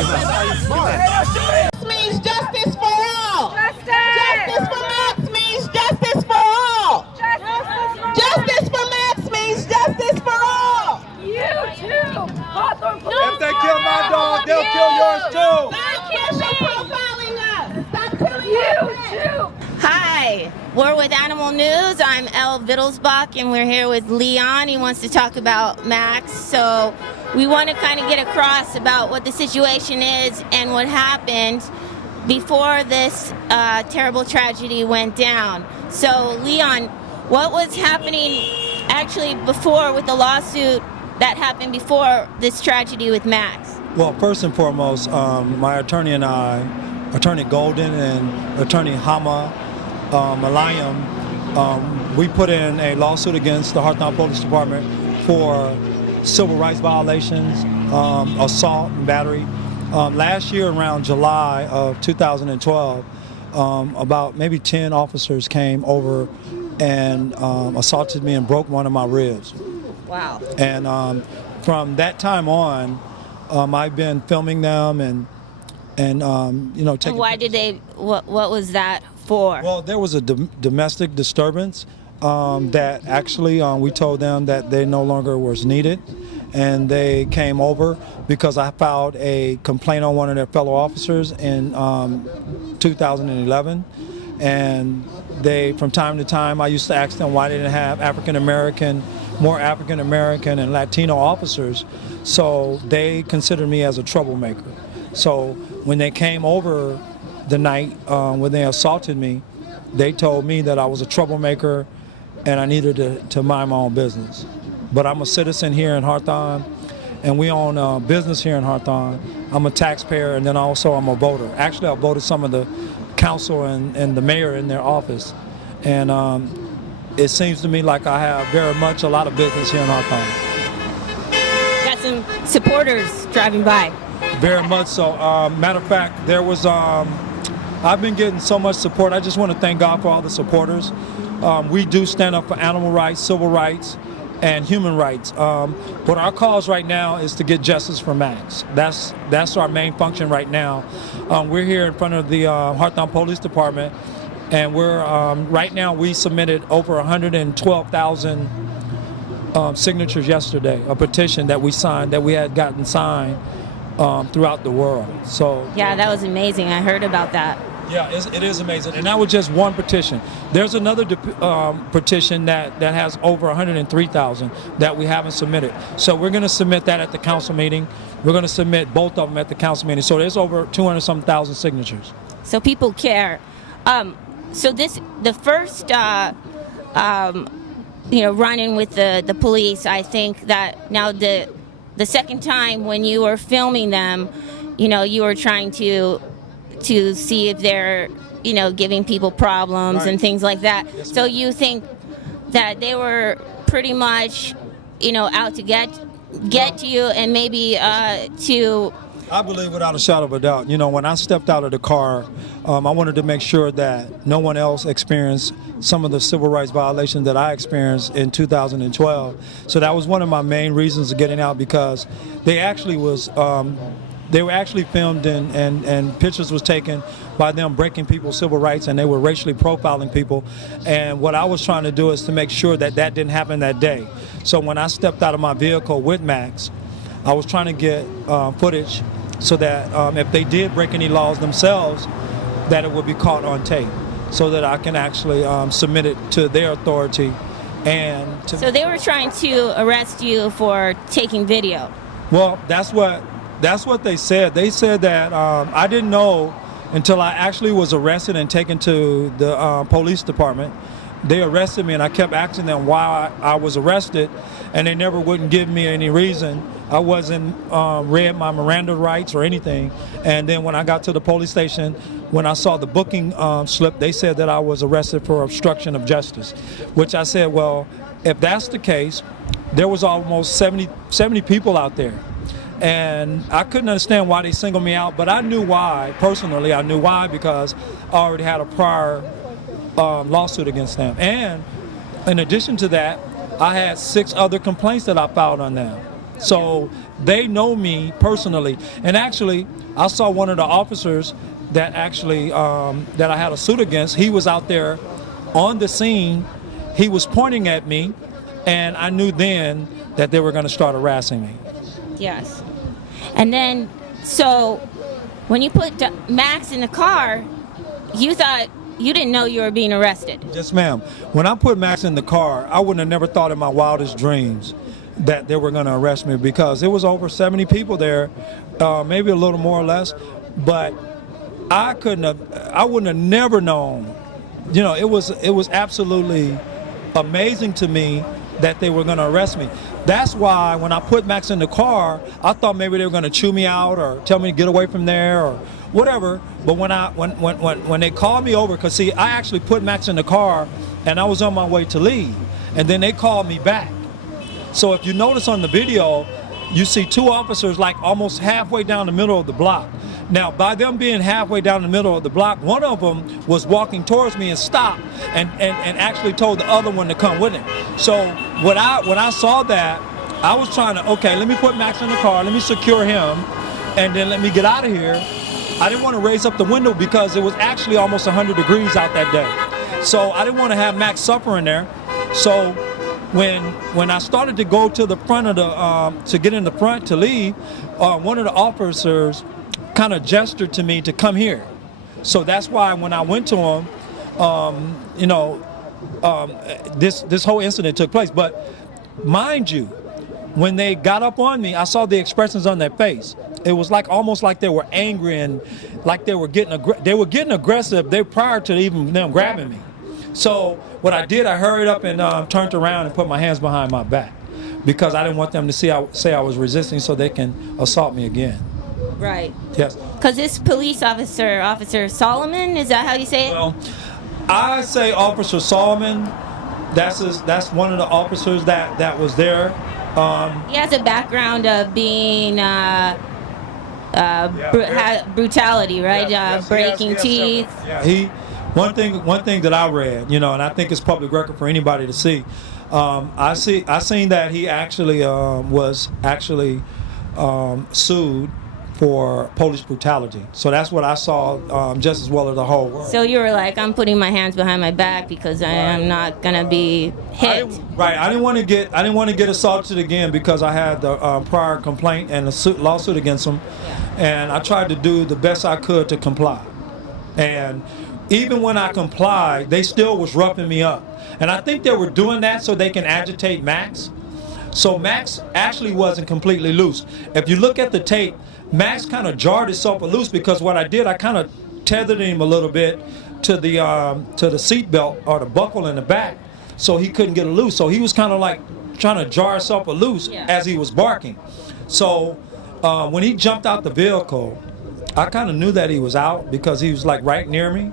Means justice for all. Justice for Max means justice for all. Justice for Max means justice for all. You too, Hawthorne Police. If they kill my dog, they'll kill yours too. Stop profiling us. Stop killing You too. Hi, we're with Animal News. I'm Wittelsbach, and we're here with Leon. He wants to talk about Max. So we want to kind of get across about what the situation is and what happened before this terrible tragedy went down. So Leon, what was happening actually before with the lawsuit that happened before this tragedy with Max? Well, first and foremost, my attorney and I, Attorney Golden and Attorney Hama Malayam, we put in a lawsuit against the Hawthorne Police Department for civil rights violations, assault and battery. Last year around July of 2012, about maybe 10 officers came over and assaulted me and broke one of my ribs. Wow. And from that time on, I've been filming them and you know, taking. And why did they? What was that for? Well, there was a domestic disturbance that actually we told them that they no longer was needed, and they came over because I filed a complaint on one of their fellow officers in 2011, and they, from time to time, I used to ask them why they didn't have more African American and Latino officers, so they considered me as a troublemaker. So when they came over the night when they assaulted me, they told me that I was a troublemaker and I needed to mind my own business. But I'm a citizen here in Hawthorne, and we own a business here in Hawthorne. I'm a taxpayer, and then also I'm a voter. Actually, I voted some of the council and the mayor in their office. And it seems to me like I have very much a lot of business here in Hawthorne. Got some supporters driving by. Very much so. Matter of fact, there was, I've been getting so much support. I just want to thank God for all the supporters. We do stand up for animal rights, civil rights, and human rights. But our cause right now is to get justice for Max. That's our main function right now. We're here in front of the Hawthorne Police Department, and we're right now we submitted over 112,000 signatures yesterday, a petition that we signed, that we had gotten signed throughout the world. So Yeah, that was amazing. I heard about that. yeah, it is amazing. And that was just one petition. There's another petition that has over 103,000 that we haven't submitted. So we're going to submit that at the council meeting. We're going to submit both of them at the council meeting. So there's over 200-some thousand signatures. So people care. So the first run-in with the police, I think that now the second time when you were filming them, you were trying to see if they're, giving people problems Right. and things like that. Yes, So ma'am. you think that they were pretty much, out to get to you and maybe to... I believe without a shadow of a doubt. When I stepped out of the car, I wanted to make sure that no one else experienced some of the civil rights violations that I experienced in 2012. So that was one of my main reasons of getting out, because they actually were actually filmed and pictures was taken by them breaking people's civil rights, and they were racially profiling people. And what I was trying to do is to make sure that that didn't happen that day. So when I stepped out of my vehicle with Max, I was trying to get footage so that if they did break any laws themselves, that it would be caught on tape, so that I can actually submit it to their authority. And So they were trying to arrest you for taking video. Well, that's what they said. They said that I didn't know until I actually was arrested and taken to the police department. They arrested me, and I kept asking them why I was arrested, and they never wouldn't give me any reason. I wasn't read my Miranda rights or anything. And then when I got to the police station, when I saw the booking slip, they said that I was arrested for obstruction of justice, which I said, well, if that's the case, there was almost 70 people out there. And I couldn't understand why they singled me out, but I knew why. Personally, I knew why, because I already had a prior lawsuit against them. And in addition to that, I had 6 other complaints that I filed on them. So they know me personally. And actually, I saw one of the officers that actually, that I had a suit against. He was out there on the scene. He was pointing at me, and I knew then that they were going to start harassing me. Yes. And then, so when you put Max in the car, you didn't know you were being arrested. Yes, ma'am. When I put Max in the car, I wouldn't have never thought in my wildest dreams that they were going to arrest me, because it was over 70 people there, maybe a little more or less. But I wouldn't have never known. You know, it was absolutely amazing to me that they were going to arrest me. That's why when I put Max in the car, I thought maybe they were going to chew me out or tell me to get away from there or whatever. But when they called me over, because see, I actually put Max in the car and I was on my way to leave, and then they called me back. So if you notice on the video, you see two officers like almost halfway down the middle of the block. Now, by them being halfway down the middle of the block, one of them was walking towards me and stopped and actually told the other one to come with him. So when I saw that, I was trying to, okay, let me put Max in the car, let me secure him, and then let me get out of here. I didn't want to raise up the window because it was actually almost 100 degrees out that day. So I didn't want to have Max suffering there. So when I started to go to the front of the, to get in the front to leave, one of the officers kind of gestured to me to come here. So that's why when I went to him, you know, this whole incident took place. But mind you, when they got up on me, I saw the expressions on their face. It was like almost like they were angry and like they were getting aggressive. They prior to even them grabbing me. So what I did, I hurried up and turned around and put my hands behind my back because I didn't want them to say I was resisting so they can assault me again. Right. Yes. Because this police officer, Officer Solomon, is that how you say it? Well, I say Officer Solomon. That's one of the officers that was there. He has a background of being brutality, right? Yes, breaking teeth. Yeah. One thing that I read, you know, and I think it's public record for anybody to see. I seen that he actually was actually sued for police brutality. So that's what I saw just as well as the whole world. So you were like, I'm putting my hands behind my back because I am not gonna be hit. I didn't want to get assaulted again because I had the prior complaint and a lawsuit against him, and I tried to do the best I could to comply. And even when I complied, they still was roughing me up. And I think they were doing that so they can agitate Max. So Max actually wasn't completely loose. If you look at the tape, Max kind of jarred himself loose because what I did, I kind of tethered him a little bit to the seat belt or the buckle in the back, so he couldn't get loose. So he was kind of like trying to jar himself loose as he was barking. So when he jumped out the vehicle, I kind of knew that he was out because he was like right near me,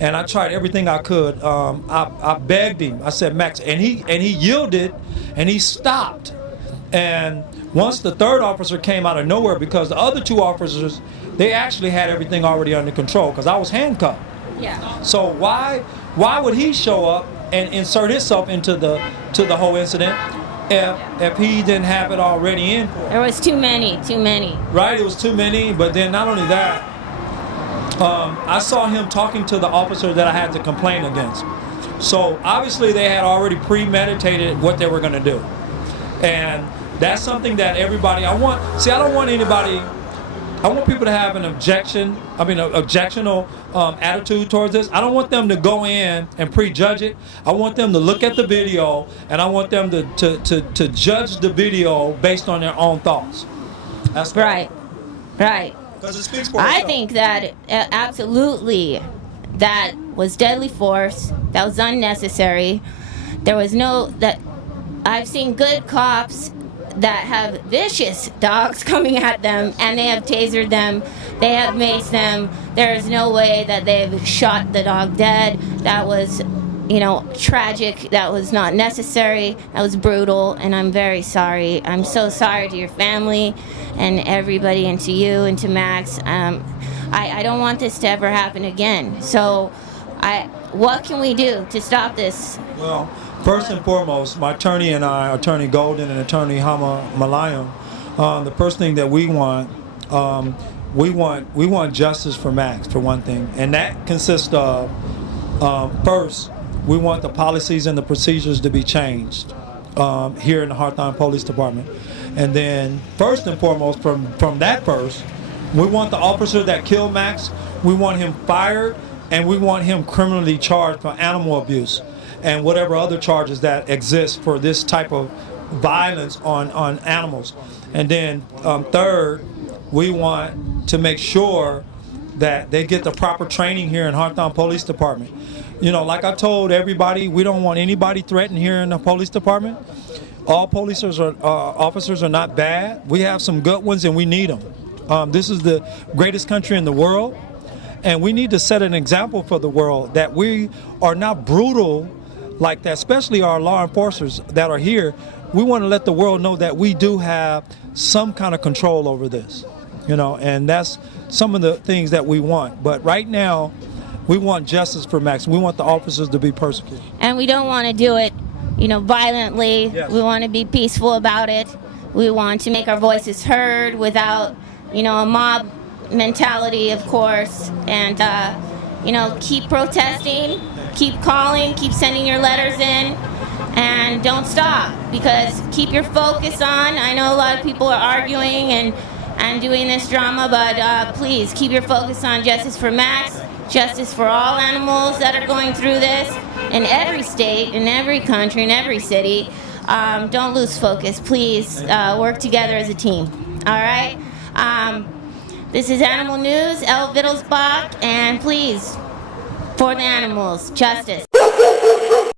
and I tried everything I could. I begged him. I said, Max, and he yielded, and he stopped. And once the third officer came out of nowhere, because the other two officers, they actually had everything already under control because I was handcuffed. Yeah. So why would he show up and insert himself into the whole incident if he didn't have it already in for him? There was too many. Right, it was too many. But then not only that, I saw him talking to the officer that I had to complain against. So obviously they had already premeditated what they were going to do, and that's something that everybody, I don't want anybody, I want people to have an objectional attitude towards this. I don't want them to go in and prejudge it. I want them to look at the video, and I want them to judge the video based on their own thoughts. That's right. Because it speaks for itself. I think that absolutely that was deadly force. That was unnecessary. I've seen good cops that have vicious dogs coming at them, and they have tasered them, they have maced them. There is no way that they've shot the dog dead. That was, tragic. That was not necessary. That was brutal, and I'm very sorry. I'm so sorry to your family and everybody, and to you and to Max. I don't want this to ever happen again. So what can we do to stop this? Well, first and foremost, my attorney and I, Attorney Golden and Attorney Hama Malayam, The first thing that we want justice for Max, for one thing, and that consists of first, we want the policies and the procedures to be changed here in the Hawthorne Police Department, and then first and foremost, from that first, we want the officer that killed Max, we want him fired, and we want him criminally charged for animal abuse and whatever other charges that exist for this type of violence on animals. And then third, we want to make sure that they get the proper training here in Hawthorne Police Department. You know, like I told everybody, we don't want anybody threatened here in the police department. All police officers are not bad. We have some good ones and we need them. This is the greatest country in the world, and we need to set an example for the world that we are not brutal like that, especially our law enforcers that are here. We want to let the world know that we do have some kind of control over this, you know, and that's some of the things that we want. But right now, we want justice for Max. We want the officers to be persecuted. And we don't want to do it, you know, violently. Yes. We want to be peaceful about it. We want to make our voices heard without, you know, a mob mentality, of course. And, you know, keep protesting, keep calling, keep sending your letters in, and don't stop, because keep your focus on. I know a lot of people are arguing and doing this drama, but please keep your focus on justice for Max, justice for all animals that are going through this in every state, in every country, in every city. Don't lose focus. Please work together as a team. All right? This is Animal News, L. Wittelsbach, and please, for the animals, justice.